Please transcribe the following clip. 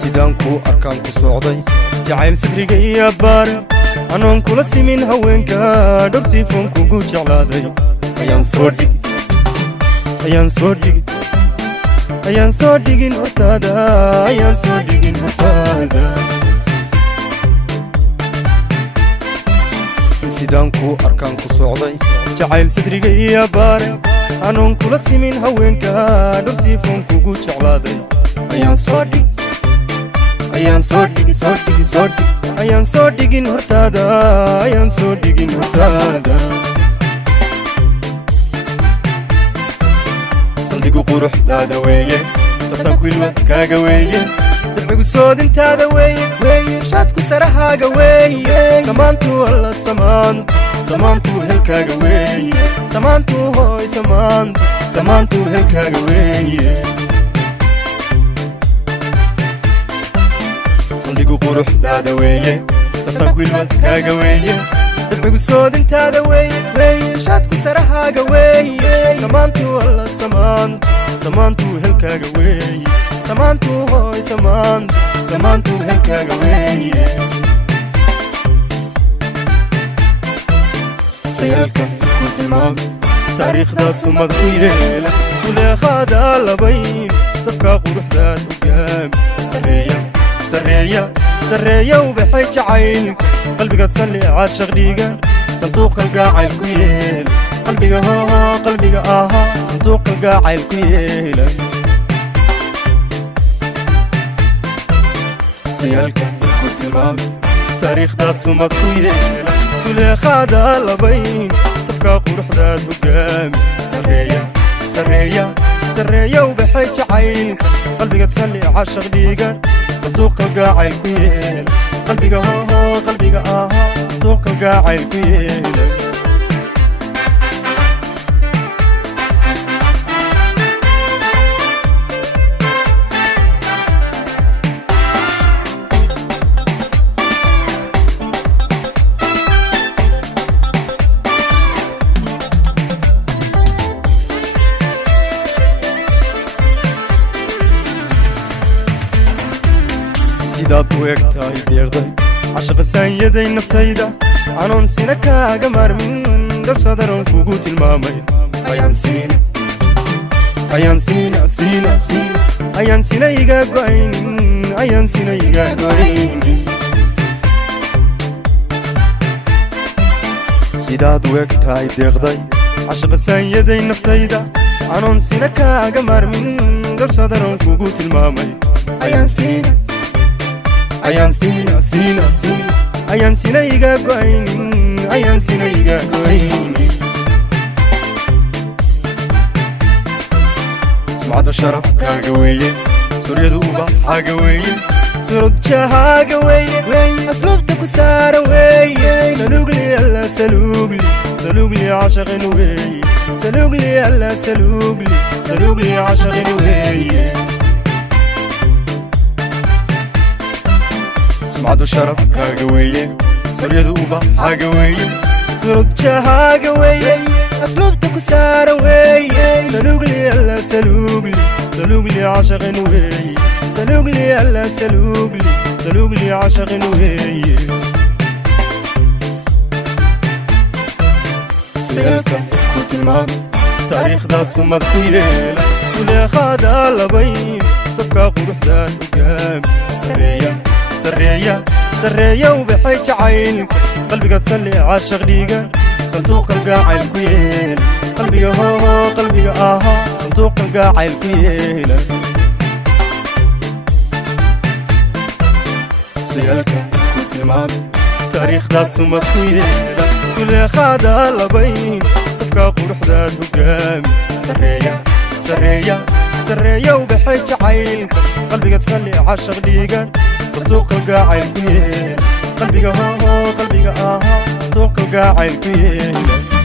sidaanku arkaan ku socday jacayl sadriga iyo baar anoon kula simin haweenka dhorsiifon kugu jeclaaday ayaan soo dhigin hortaada sidaanku arkaan ku socday jacayl sadriga iyo baar anoon kula simin haweenka dhorsiifon kugu jeclaaday ayaan soo dhigin hortaada saldhigu quruxdaada weeye sasanku ilmadkaaga weeye darbigu soodintaada weeye shaadku sarahaaga weeye samaantu alla samaantu helkaaga weeye samaantu hooy samaantu helkaaga weeye saldhigu quruxdaada weeye sasanku ilmadkaaga weeye darbigu soodintaada weeye shaadku sarahaaga weeye samaantu alla samaantu helkaaga weeye samaantu hooy samaantu helkaaga weeye sayalka ku tilmaam taariikhdaad sumad ku yeela suleekhaada labayn safka quruxdaad hogaami sareeya ubaxay jacaylka qalbigaad salli caashaq dhiiga sanduuq kalgacayl ku yeela qalbiga ahaa sanduuq kalgacayl ku yeela sayalka ku tilmaam taariikhdaad sumad ku yeela suleekhaada labayn safka quruxdaad hogaami sareeya ubaxay jacaylka qalbigaad salli caashaq dhiiga sanduuq kalgacayl ku yeela qalbiga ahaa sanduuq kalgacayl ku yeela sidaad u egtahay deeqday cashaqa saanyaday naftayda anoon sina kaaga maarmin dhabsadaroon kugu tilmaamay ayaan sina iga go'aynin sidaad u egtahay deeqday cashaqa saanyaday naftayda anoon sina kaaga maarmin dhabsadaroon kugu tilmaamay ayaan sina iga go'aynin sumcadu sharafkaaga weeye suryadu ubaxaaga weeye surudjahaaga weeye asluubta ku saara weeye salugli alla salugli cashaqin weeye salugli alla salugli cashaqin weeye sumcadu sharafkaaga weeye suryadu ubaxaaga weeye surudjahaaga weeye asluubta ku saara weeye salugli alla salugli cashaqin weeye salugli alla salugli cashaqin weeye sayalka ku tilmaam taariikhdaad sumad ku yeela suleekhaada labayn safka quruxdaad hogaami sareeya ubaxay jacaylka qalbigaad salli caashaq dhiiga sanduuq kalgacayl ku yeela qalbiga ahaa sanduuq kalgacayl ku yeela sayalka ku tilmaam taariikhdaad sumad ku yeela suleekhaada labayn safka quruxdaad hogaami sareeya ubaxay jacaylka qalbigaad salli caashaq dhiiga sanduuq kalgacayl ku yeela qalbiga ahaa sanduuq kalgacayl ku yeela